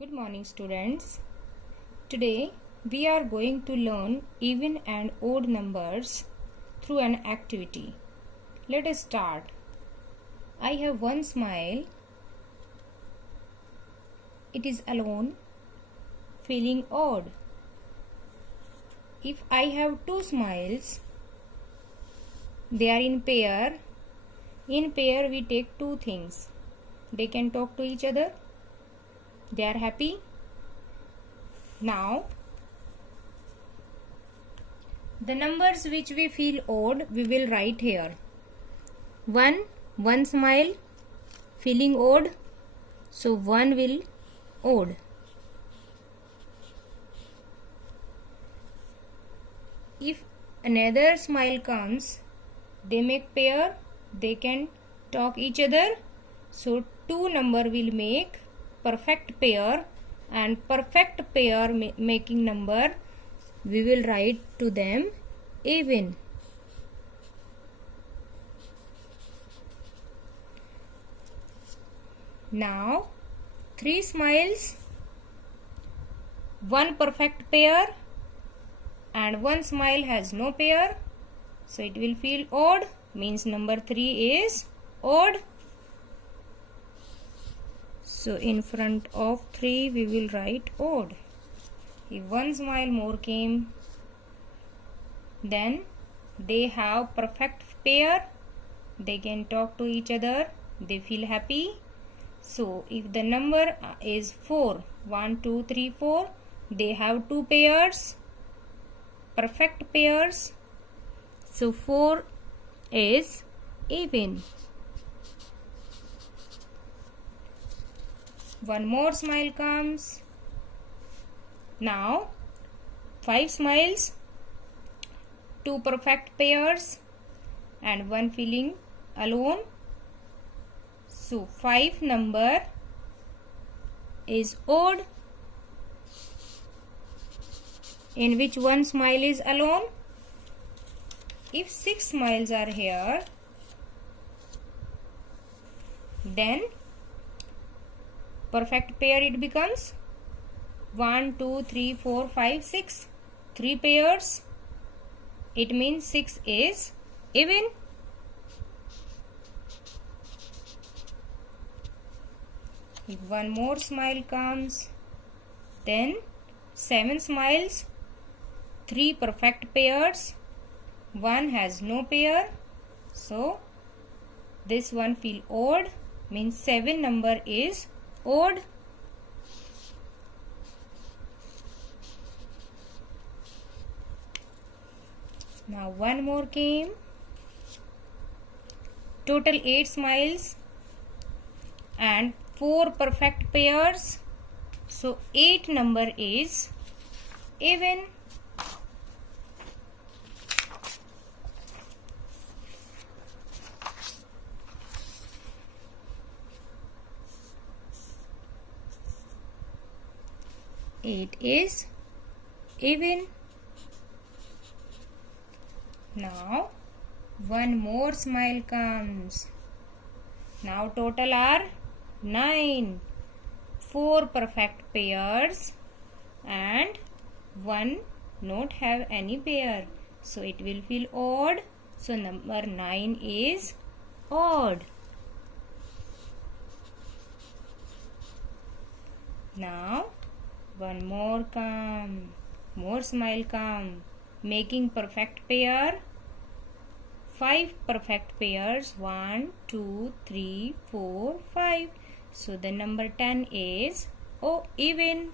Good morning, students. Today we are going to learn even and odd numbers through an activity. Let us start. I have one smile. It is alone, feeling odd. If I have two smiles, they are in pair. In pair we take two things. They can talk to each other. They are happy. Now, the numbers which we feel odd, we will write here. One smile, feeling odd. So, 1 will odd. If another smile comes, they make pair. They can talk each other. So, 2 number will make perfect pair, and perfect pair making number we will write to them even. Now 3 smiles, 1 perfect pair and 1 smile has no pair, so it will feel odd, means number 3 is odd. So in front of 3 we will write odd. If 1 smile more came, then they have perfect pair. They can talk to each other. They feel happy. So if the number is 4, 1, 2, 3, 4, they have 2 pairs, perfect pairs. So 4 is even. One more smile comes. Now 5 smiles, 2 perfect pairs and 1 feeling alone. So 5 number is odd, in which 1 smile is alone. If 6 smiles are here, then perfect pair it becomes 1, 2, 3, 4, 5, 6. 3 pairs. It means 6 is even. If 1 more smile comes, then 7 smiles, 3 perfect pairs, 1 has no pair. So this one feel odd, means 7 number is odd. Now 1 more came. Total 8 smiles and 4 perfect pairs. So 8 number is even. Eight is even. Now 1 more smile comes. Now total are 9. 4 perfect pairs and 1 not have any pair. So it will feel odd. So number 9 is odd. Now 1 more come. More smile come. Making perfect pair. 5 perfect pairs. 1, 2, 3, 4, 5. So the number 10 is even.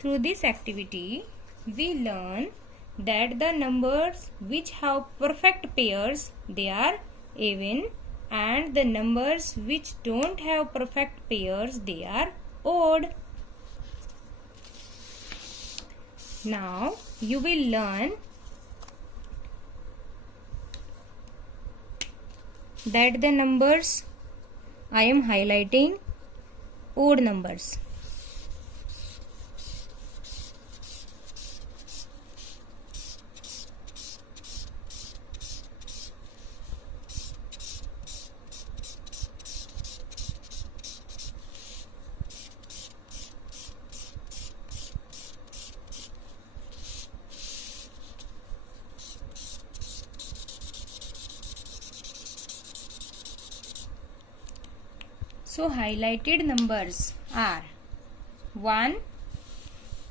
Through this activity, we learn that the numbers which have perfect pairs, they are even, and the numbers which don't have perfect pairs, they are odd. Now you will learn that the numbers I am highlighting odd numbers. So highlighted numbers are 1,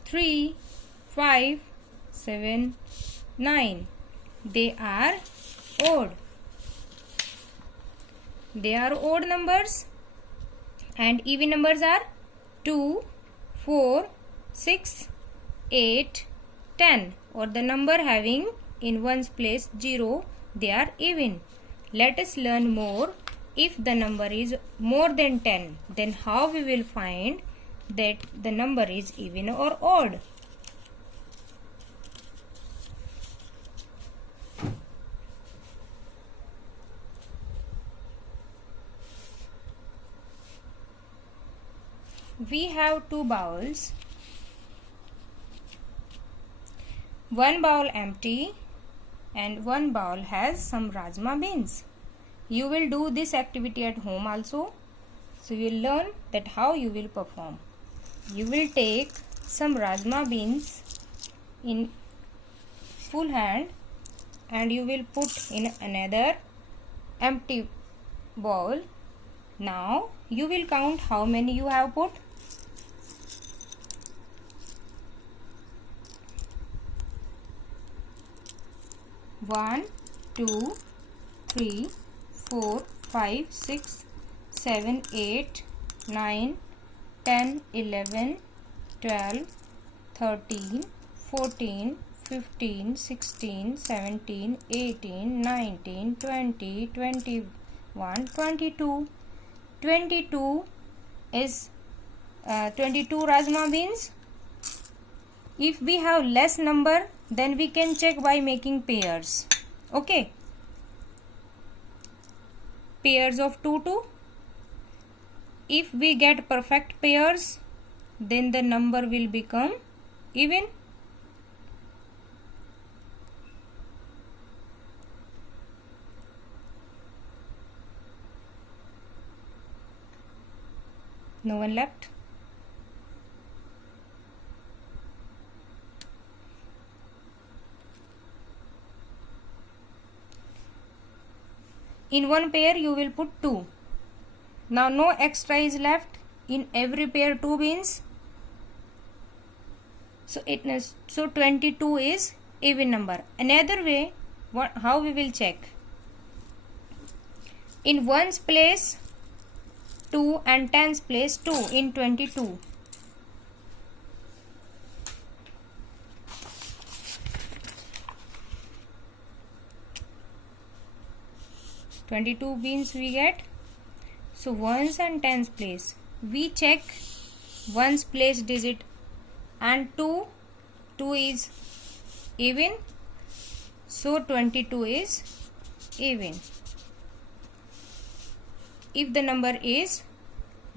3, 5, 7, 9. They are odd. They are odd numbers, and even numbers are 2, 4, 6, 8, 10, or the number having in ones place 0, they are even. Let us learn more. If the number is more than 10, then how we will find that the number is even or odd? We have two bowls. One bowl empty and one bowl has some rajma beans. You will do this activity at home also. So you will learn that how you will perform. You will take some rajma beans in full hand and you will put in another empty bowl. Now you will count how many you have put. One, 2, 3, 4, 5, 6, 7, 8, 9, 10, 11, 12, 13, 14, 15, 16, 17, 18, 19, 20, 21, 22. 22 is 22 rajma beans. If we have less number, then we can check by making pairs. Okay. Pairs of 2, 2. If we get perfect pairs, then the number will become even. No one left? In one pair you will put 2. Now no extra is left. In every pair 2 beans. So 22 is even number. Another way, how we will check? In ones place 2 and tens place 2 in 22. Beans we get. So ones and tens place. We check ones place digit and 2 is even. So 22 is even. If the number is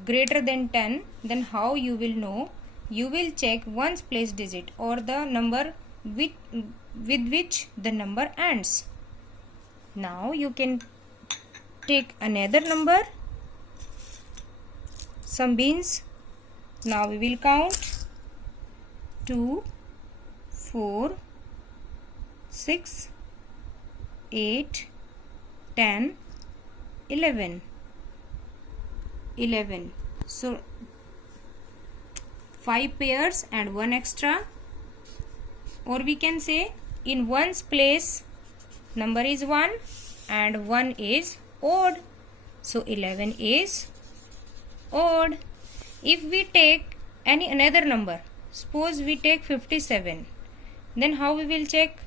greater than 10, then how you will know? You will check ones place digit or the number with which the number ends. Now you can take another number, some beans. Now we will count 2, 4, 6, 8, 10, 11. So 5 pairs and 1 extra, or we can say in ones place number is 1 and 1 is odd. So 11 is odd. If we take another number, suppose we take 57, then how we will check?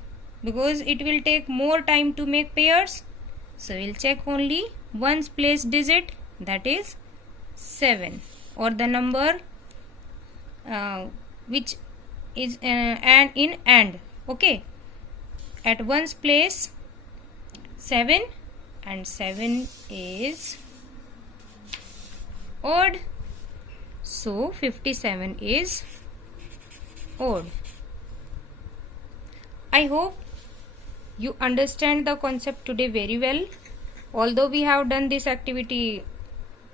Because it will take more time to make pairs. So we will check only ones place digit, that is 7, or the number which is and in and. Okay, at ones place 7 and 7 is odd. So 57 is odd. I hope you understand the concept today very well. Although we have done this activity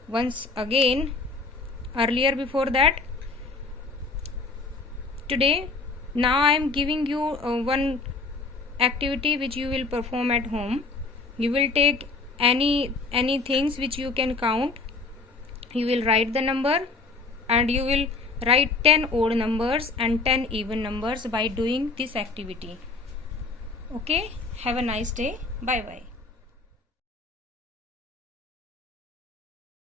once again earlier before that, today now I am giving you one activity which you will perform at home. You will take any things which you can count You will write the number and you will write 10 odd numbers and 10 even numbers by doing this activity. Okay, have a nice day. Bye bye.